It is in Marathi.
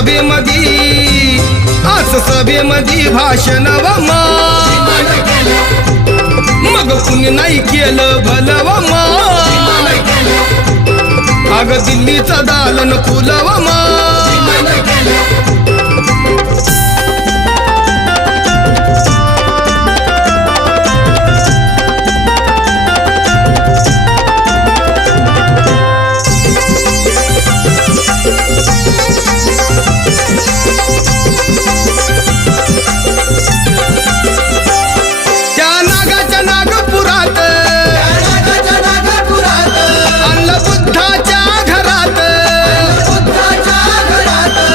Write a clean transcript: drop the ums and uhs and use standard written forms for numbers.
सभेमधी आज सभेमधी भाषण व मग कुणी नाही केलं भलं व अग दिल्लीचं दालन फुलव